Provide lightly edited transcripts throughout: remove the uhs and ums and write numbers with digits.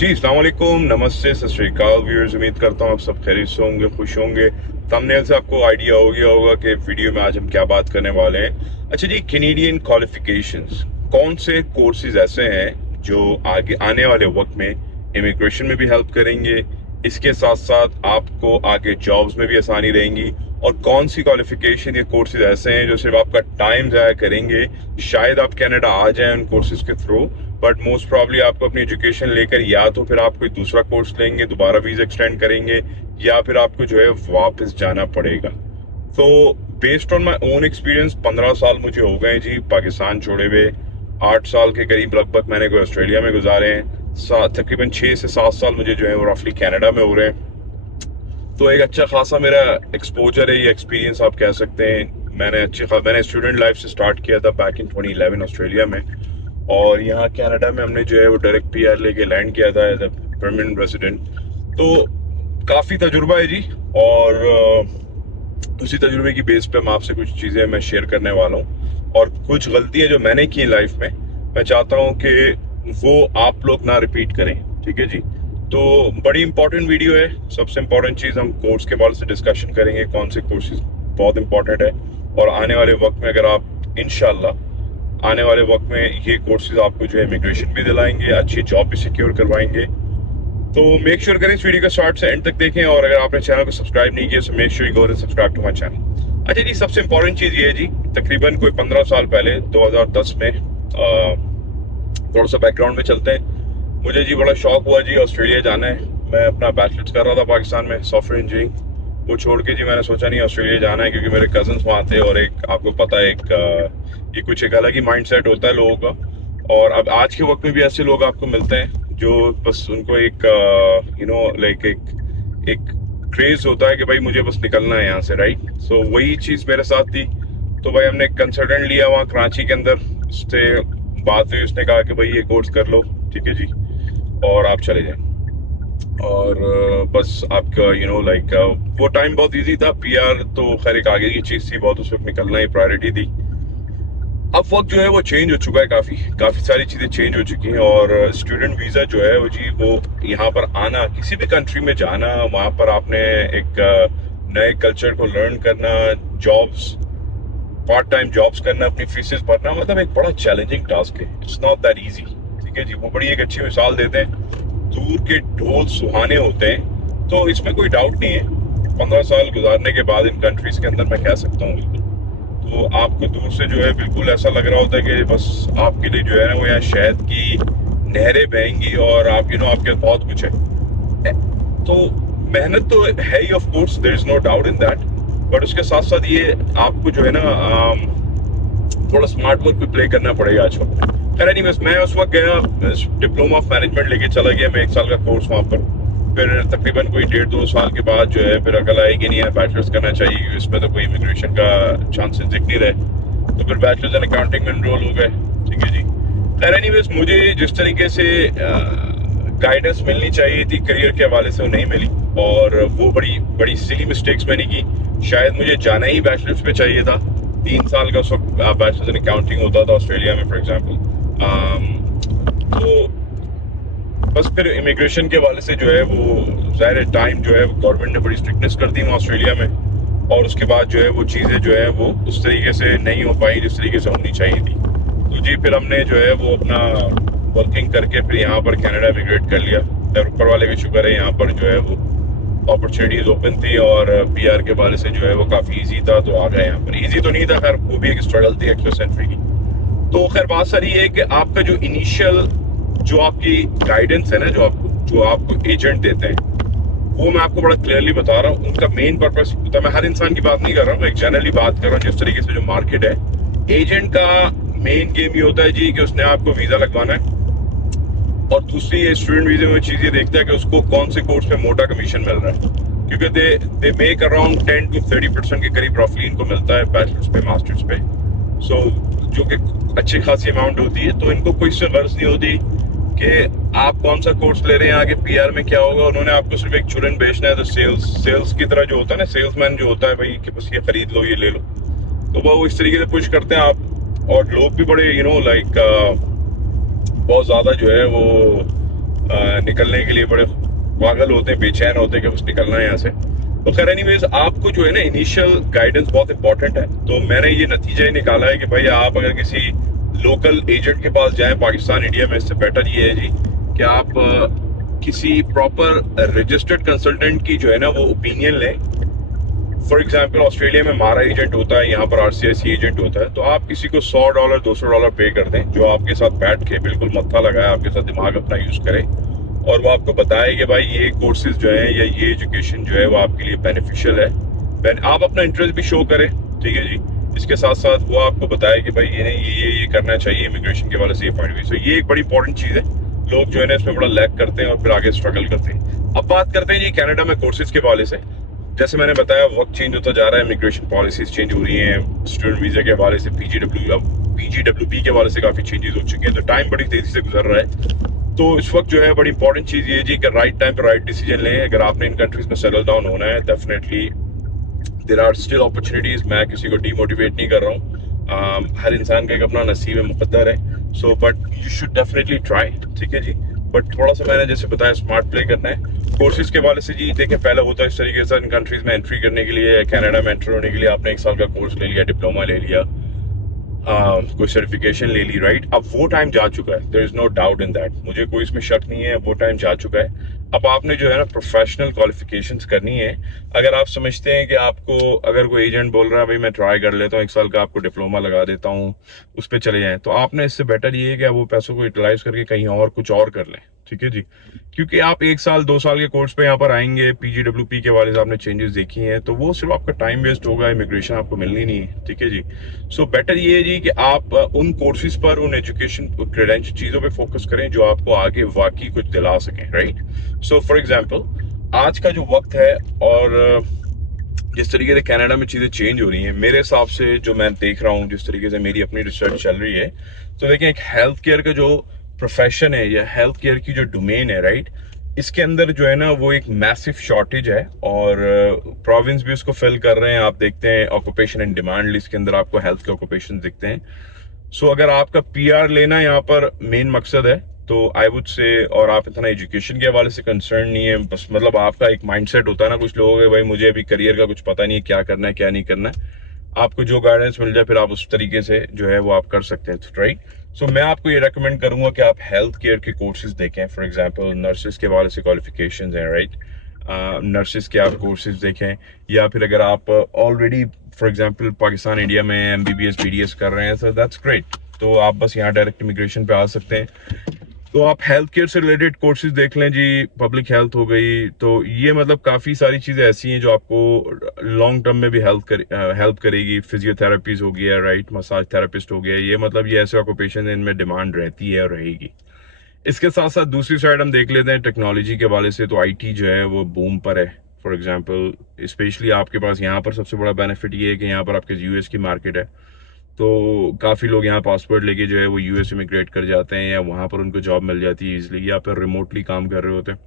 जी अस्सलाम वालेकुम, नमस्ते, सत श्री अकाल व्यूअर्स। उम्मीद करता हूँ आप सब खैरियत से होंगे, खुश होंगे। थंबनेल से आपको आइडिया हो गया होगा कि वीडियो में आज हम क्या बात करने वाले हैं। अच्छा जी, कैनेडियन क्वालिफिकेशंस, कौन से कोर्सेज ऐसे हैं जो आगे आने वाले वक्त में इमिग्रेशन में भी हेल्प करेंगे, इसके साथ साथ आपको आगे जॉब्स में भी आसानी रहेंगी, और कौन सी क्वालिफिकेशन या कोर्सेज ऐसे हैं जो सिर्फ आपका टाइम ज़ाया करेंगे। शायद आप कनाडा आ जाएं उन कोर्सेज के थ्रू, बट मोस्ट प्रॉब्ली आपको अपनी एजुकेशन लेकर या तो फिर आप कोई दूसरा कोर्स लेंगे, दोबारा वीजा एक्सटेंड करेंगे, या फिर आपको जो है वापस जाना पड़ेगा। तो based on my own experience, 15 साल मुझे हो गए जी पाकिस्तान छोड़े हुए। 8 साल के करीब लगभग मैंने कोई ऑस्ट्रेलिया में गुजारे हैं। तकरीबन 6 से 7 साल मुझे जो है वो रफली कनाडा में हो रहे हैं। तो एक अच्छा खासा मेरा एक्सपोजर है, ये एक्सपीरियंस आप कह सकते हैं। मैंने स्टूडेंट लाइफ से स्टार्ट किया था बैक इन 2011 ऑस्ट्रेलिया में, और यहाँ कनाडा में हमने जो है वो डायरेक्ट पीआर लेके लैंड किया था एज अ परमानेंट रेजिडेंट। तो काफ़ी तजुर्बा है जी, और उसी तजुर्बे की बेस पे हम आपसे कुछ चीज़ें मैं शेयर करने वाला हूँ, और कुछ गलतियाँ जो मैंने की लाइफ में मैं चाहता हूँ कि वो आप लोग ना रिपीट करें। ठीक है जी। तो बड़ी इंपॉर्टेंट वीडियो है। सबसे इंपॉर्टेंट चीज़ हम कोर्स के बारे से डिस्कशन करेंगे, कौन से कोर्सेज बहुत इंपॉर्टेंट है, और आने वाले वक्त में अगर आप इंशाल्लाह आने वाले वक्त में ये कोर्सेज आपको जो है इमिग्रेशन भी दिलाएंगे, अच्छी जॉब भी सिक्योर करवाएंगे। तो मेक श्योर करें इस वीडियो का स्टार्ट से एंड तक देखें, और अगर आपने चैनल को सब्सक्राइब नहीं किया तो make sure you go and subscribe to my channel. अच्छा जी, सबसे इंपॉर्टेंट चीज़ ये है जी, तकरीबन कोई 15 साल पहले 2010 में थोड़ा सा बैकग्राउंड में चलते हैं। मुझे जी बड़ा शौक हुआ जी ऑस्ट्रेलिया जाना है। मैं अपना बैचलर्स कर रहा था पाकिस्तान में सॉफ्टवेयर इंजीनियरिंग, वो छोड़ के जी मैंने सोचा नहीं ऑस्ट्रेलिया जाना है, क्योंकि मेरे कजन्स वहाँ थे, और एक आपको पता है ये कुछ एक अलग ही माइंडसेट होता है लोगों का। और अब आज के वक्त में भी ऐसे लोग आपको मिलते हैं जो बस उनको एक लाइक एक क्रेज होता है कि भाई मुझे बस निकलना है यहाँ से, राइट। सो वही चीज़ मेरे साथ थी। तो भाई हमने एक कंसल्टेंट लिया वहाँ कराची के अंदर, उससे बात हुई, उसने कहा कि भाई ये कोर्स कर लो, ठीक है जी, और आप चले जाएं। और बस आपका लाइक वो टाइम बहुत इजी था। पीआर तो खैर एक आगे की चीज़ थी, बहुत उस वक्त निकलना ही प्रायोरिटी थी। अब वक्त जो है वो चेंज हो चुका है, काफ़ी सारी चीज़ें चेंज हो चुकी हैं, और स्टूडेंट वीज़ा जो है वो जी वो यहाँ पर आना, किसी भी कंट्री में जाना, वहाँ पर आपने एक नए कल्चर को लर्न करना, जॉब्स, पार्ट टाइम जॉब्स करना, अपनी फीसेस भरना, मतलब एक बड़ा चैलेंजिंग टास्क है। It's not that easy. ठीक है जी। वो बड़ी एक अच्छी मिसाल देते हैं, दूर के ढोल सुहाने होते हैं, तो इसमें कोई डाउट नहीं है। 15 साल गुजारने के बाद इन कंट्रीज के अंदर मैं कह सकता हूँ बिल्कुल, तो आपको दूर से जो है बिल्कुल ऐसा लग रहा होता है कि बस आपके लिए जो है ना वो यहाँ शहद की नहरें बहेंगी, और आप आपके बहुत कुछ है। तो मेहनत तो है ही, of course there is no doubt in that, but उसके साथ साथ ये आपको जो है ना थोड़ा स्मार्ट वर्क भी प्ले करना पड़ेगा आज वक्त। खैर एनीवेज, मैं उस वक्त गया, डिप्लोमा ऑफ मैनेजमेंट लेके चला गया मैं, 1 साल का कोर्स वहाँ पर। फिर तकरीबन कोई 1.5-2 साल के बाद जो है फिर अकल आई कि नहीं है बैचलर्स करना चाहिए, इसमें तो कोई इमिग्रेशन का चांसेस दिख नहीं रहे, तो फिर बैचलर्स इन अकाउंटिंग में एनरोल हो गए। ठीक है जी। खैर एनीवेज, मुझे जिस तरीके से गाइडेंस मिलनी चाहिए थी करियर के हवाले से वो नहीं मिली, और वो बड़ी बड़ी सिली मिस्टेक्स मैंने की। शायद मुझे जाना ही बैचलर्स पे चाहिए था। 3 साल का उस वक्त बैचलर्स इन अकाउंटिंग होता था ऑस्ट्रेलिया में फॉर एग्जाम्पल। तो बस फिर इमिग्रेशन के हवाले से जो है वो ज़ाहिर टाइम जो है गवर्नमेंट ने बड़ी स्ट्रिक्टनेस कर दी वहाँ ऑस्ट्रेलिया में, और उसके बाद जो है वो चीज़ें जो है वो उस तरीके से नहीं हो पाई जिस तरीके से होनी चाहिए थी। तो जी फिर हमने जो है वो अपना वर्किंग करके फिर यहाँ पर कनाडा इमिग्रेट कर लिया, और ऊपर वाले का शुक्र है यहाँ पर जो है वो अपॉर्चुनिटीज ओपन थी, और पीआर के हवाले से जो है वो काफ़ी ईजी था, तो आ गए यहाँ पर। ईजी तो नहीं था खैर, वो भी एक स्ट्रगल थी एक्सप्रेस एंट्री की। तो खैर बात सारी है कि आपका जो इनिशियल जो आपकी गाइडेंस है ना, जो आपको एजेंट देते हैं, वो मैं आपको बड़ा क्लियरली बता रहा हूँ। उनका मेन पर्पस होता है, मैं हर इंसान की बात नहीं कर रहा हूँ, मैं एक जनरली बात कर रहा हूँ। जिस तरीके से जो मार्केट है, एजेंट का मेन गेम ये होता है जी कि उसने आपको वीज़ा लगवाना है, और दूसरी स्टूडेंट वीज़े में चीज़ ये देखता है कि उसको कौन से कोर्स पे मोटा कमीशन मिल रहा है, क्योंकि दे मेक अराउंड 10 to 30% के करीब रफली इनको मिलता है बैचलर्स पे, मास्टर्स पे। सो जो कि अच्छी खासी अमाउंट होती है, तो इनको कोई इससे गर्ज नहीं होती कि आप कौन सा कोर्स ले रहे हैं, आगे पीआर में क्या होगा। उन्होंने आपको सिर्फ एक चुरन बेचना है। तो सेल्स की तरह जो होता है ना, सेल्समैन जो होता है भाई कि बस ये खरीद लो, ये ले लो, तो वो इस तरीके से पुश करते हैं आप। और लोग भी बड़े लाइक बहुत ज़्यादा जो है वो निकलने के लिए बड़े पागल होते हैं, बेचैन होते हैं कि बस निकलना है यहाँ से। तो खैर एनीवेज, आपको जो है ना इनिशियल गाइडेंस बहुत इंपॉर्टेंट है। तो मैंने ये नतीजा ही निकाला है कि भाई आप अगर किसी लोकल एजेंट के पास जाएं पाकिस्तान इंडिया में, इससे बेटर ये है जी कि आप किसी प्रॉपर रजिस्टर्ड कंसल्टेंट की जो है ना वो ओपिनियन लें। फॉर एग्जाम्पल ऑस्ट्रेलिया में मारा एजेंट होता है, यहाँ पर आरसीआईसी एजेंट होता है। तो आप किसी को $100 $200 पे कर दें, जो आपके साथ बैठ के बिल्कुल मत्था लगाए, आपके साथ दिमाग अपना यूज करे और वो आपको बताए कि भाई ये कोर्सेज जो है या ये एजुकेशन जो है वो आपके लिए बेनिफिशियल है। आप अपना इंटरेस्ट भी शो करें, ठीक है जी। इसके साथ साथ वो आपको बताए कि भाई ये करना चाहिए इमिग्रेशन के वाले से, ये पॉइंट ऑफ व्यू। ये एक बड़ी इंपॉर्टेंट चीज है। लोग जो है ना इसमें बड़ा लैग करते हैं और फिर आगे स्ट्रगल करते हैं। अब बात करते हैं जी कनाडा में कोर्सेज के हवाले से। जैसे मैंने बताया वक्त चेंज होता जा रहा है, इमिग्रेशन पॉलिसीज चेंज हो रही हैं, स्टूडेंट वीजा के हवाले से पीजीडब्ल्यूपी के हवाले से काफी चेंजेस हो चुके हैं। तो टाइम बड़ी तेजी से गुजर रहा है। तो इस वक्त जो है बड़ी इंपॉर्टेंट चीज ये जी कि राइट टाइम पर राइट डिसीजन लें। अगर आपने इन कंट्रीज में सेटल डाउन होना है, definitely there are still opportunities. मैं किसी को डीमोटिवेट नहीं कर रहा हूँ। हर इंसान का एक अपना नसीब है, मुकद्दर है। So but you should definitely try, ठीक है जी। बट थोड़ा सा मैंने जैसे बताया स्मार्ट प्ले करना है। कोर्सेज के हवाले से जी देखिए, पहले होता है इस तरीके से, इन कंट्रीज में एंट्री करने के लिए, कनाडा में एंटर होने के लिए आपने 1 साल का कोर्स ले लिया, डिप्लोमा ले लिया, कोई सर्टिफिकेशन ले ली, राइट। अब वो टाइम जा चुका है, there is no doubt in that, मुझे कोई इसमें शक नहीं है, वो टाइम जा चुका है। अब आपने जो है ना प्रोफेशनल क्वालिफिकेशंस करनी है। अगर आप समझते हैं कि आपको, अगर कोई एजेंट बोल रहा है भाई मैं ट्राई कर लेता हूँ, 1 साल का आपको डिप्लोमा लगा देता हूँ, उस पर चले जाएं, तो आपने इससे बेटर ये है कि वो पैसों को यूटिलाइज करके कहीं और कुछ और कर लें, ठीक है जी। क्योंकि आप 1 साल 2 साल के कोर्स पे यहाँ पर आएंगे, पीजीडब्ल्यूपी के हवाले से आपने चेंजेस देखी हैं, तो वो सिर्फ आपका टाइम वेस्ट होगा, इमिग्रेशन आपको मिलनी नहीं है, ठीक है जी। सो बेटर ये है जी कि आप उन कोर्सेज पर, उन एजुकेशन क्रेडेंशियल चीजों पे फोकस करें जो आपको आगे वाकई कुछ दिला सकें, राइट। सो फॉर एग्जाम्पल आज का जो वक्त है और जिस तरीके से कनाडा में चीजें चेंज हो रही हैं, मेरे हिसाब से जो मैं देख रहा हूँ, जिस तरीके से मेरी अपनी रिसर्च चल रही है, तो देखिए एक हेल्थ केयर का जो प्रोफेशन है या हेल्थ केयर की जो डोमेन है, राइट, इसके अंदर जो है ना वो एक मैसिव शॉर्टेज है और प्रोविंस भी उसको फिल कर रहे हैं। आप देखते हैं ऑक्यूपेशन एंड डिमांड लिस्ट के अंदर आपको हेल्थ के ऑक्यूपेशन दिखते हैं। सो अगर आपका पीआर लेना यहाँ पर मेन मकसद है तो आई वुड से, और आप इतना एजुकेशन के हवाले से कंसर्न नहीं है, बस मतलब आपका एक माइंडसेट होता है ना कुछ लोगों के, भाई मुझे अभी करियर का कुछ पता नहीं है, क्या करना है क्या नहीं करना है, आपको जो गाइडेंस मिल जाए फिर आप उस तरीके से जो है वो आप कर सकते हैं, राइट। सो मैं आपको ये रेकमेंड करूंगा कि आप हेल्थ केयर के कोर्सेज देखें। फॉर एग्जांपल नर्सेज के हवाले से क्वालिफिकेशंस हैं, राइट। नर्सेज के आप कोर्सेज देखें, या फिर अगर आप already for example Pakistan India में एमबीबीएस बीडीएस कर रहे हैं, सो दैट्स ग्रेट, तो आप बस यहाँ डायरेक्ट इमिग्रेशन पे आ सकते हैं। तो आप हेल्थ केयर से रिलेटेड कोर्सेज देख लें जी, पब्लिक हेल्थ हो गई, तो ये मतलब काफ़ी सारी चीज़ें ऐसी हैं जो आपको लॉन्ग टर्म में भी हेल्प करेगी। फिजियोथेरेपीज हो गया, राइट, मसाज थेरेपिस्ट हो गया, ये मतलब ये ऐसे ऑक्यूपेशन है इनमें डिमांड रहती है और रहेगी। इसके साथ साथ दूसरी साइड हम देख लेते हैं टेक्नोलॉजी के हवाले से, तो आईटी जो है वो बूम पर है। फॉर एग्जांपल स्पेशली आपके पास यहाँ पर सबसे बड़ा बेनिफिट ये है कि यहाँ पर आपके यूएस की मार्केट है, तो काफ़ी लोग यहाँ पासपोर्ट लेके जो है वो यूएस इमिग्रेट कर जाते हैं, या वहाँ पर उनको जॉब मिल जाती है इजीली, या फिर रिमोटली काम कर रहे होते हैं।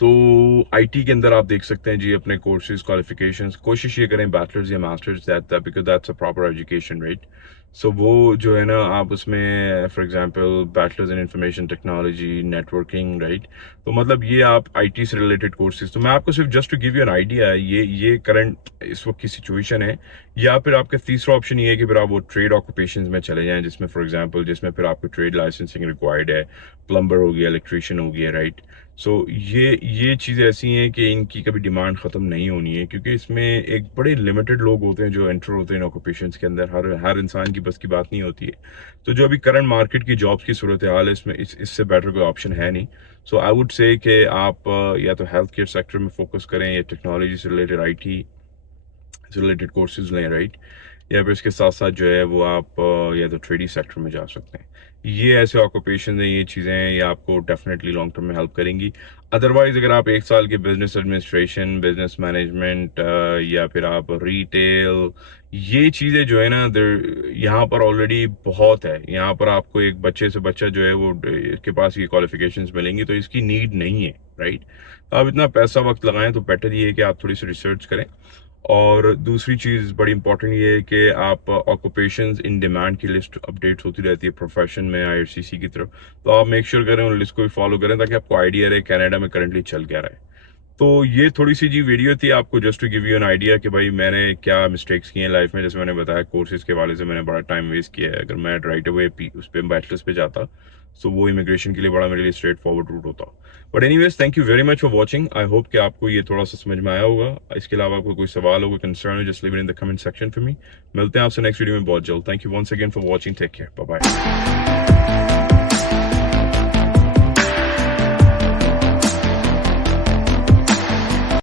तो आईटी के अंदर आप देख सकते हैं जी अपने कोर्सेज क्वालिफिकेशंस, कोशिश ये करें बैचलर्स या masters, because that's a proper education, right. So वो जो है ना आप उसमें for example bachelors in information technology, networking, right, तो मतलब ये आप आईटी से रिलेटेड कोर्सेज, तो मैं आपको सिर्फ just to give you an idea, ये करंट इस वक्त की सिचुएशन है। या फिर आपका तीसरा ऑप्शन ये है कि फिर आप वो ट्रेड ऑक्यूपेशन में चले जाएं, जिसमें फॉर एग्जांपल जिसमें फिर आपको ट्रेड लाइसेंसिंग रिक्वायर्ड है, प्लम्बर हो गया, इलेक्ट्रीशियन हो गया, राइट। सो ये चीज़ें ऐसी हैं कि इनकी कभी डिमांड ख़त्म नहीं होनी है, क्योंकि इसमें एक बड़े लिमिटेड लोग होते हैं जो एंटर होते हैं इन ऑक्यूपेशंस के अंदर, हर इंसान की बस की बात नहीं होती है। तो जो अभी करंट मार्केट की जॉब्स की सूरत हाल है, इसमें इससे बेटर कोई ऑप्शन है नहीं। सो आई वुड से कि आप या तो हेल्थ केयर सेक्टर में फोकस करें, या टेक्नोलॉजी से रिलेटेड आईटी से रिलेटेड कोर्सेज लें, राइट, या फिर इसके साथ साथ जो है वो आप या तो ट्रेडिंग सेक्टर में जा सकते हैं। ये ऐसे ऑक्यूपेशन हैं, ये चीज़ें हैं, ये आपको डेफिनेटली लॉन्ग टर्म में हेल्प करेंगी। अदरवाइज अगर आप 1 साल के बिजनेस एडमिनिस्ट्रेशन, बिजनेस मैनेजमेंट, या फिर आप रिटेल, ये चीज़ें जो है ना यहाँ पर ऑलरेडी बहुत है। यहाँ पर आपको एक बच्चे से बच्चा जो है वो के पास ये क्वालिफिकेशंस मिलेंगी, तो इसकी नीड नहीं है, राइट। तो आप इतना पैसा वक्त लगाएं तो बेटर ये है कि आप थोड़ी सी रिसर्च करें और दूसरी चीज़ बड़ी इंपॉर्टेंट ये है कि आप ऑक्यूपेशंस इन डिमांड की लिस्ट अपडेट होती रहती है प्रोफेशन में IRCC की तरफ, तो आप मेक श्योर करें उन लिस्ट को भी फॉलो करें ताकि आपको आइडिया रहे कनाडा में करंटली चल क्या रहा है। तो ये थोड़ी सी जी वीडियो थी आपको just to give you an idea कि भाई मैंने क्या मिस्टेक्स किए हैं लाइफ में। जैसे मैंने बताया कोर्सेज के वाले से मैंने बड़ा टाइम वेस्ट किया है। अगर मैं राइट अवे उस पर बैचलर्स पे जाता तो वो इमिग्रेशन के लिए बड़ा मेरे लिए स्ट्रेट फॉरवर्ड रूट होता। But anyways thank you very much for watching. I hope कि आपको ये थोड़ा सा समझ में आया होगा। इसके अलावा आपको कोई सवाल हो, कोई कंसर्न हो, just leave it in the comment section for me. मिलते हैं आपसे नेक्स्ट वीडियो में बहुत जल्द। Thank you once again for watching. Take care, bye bye.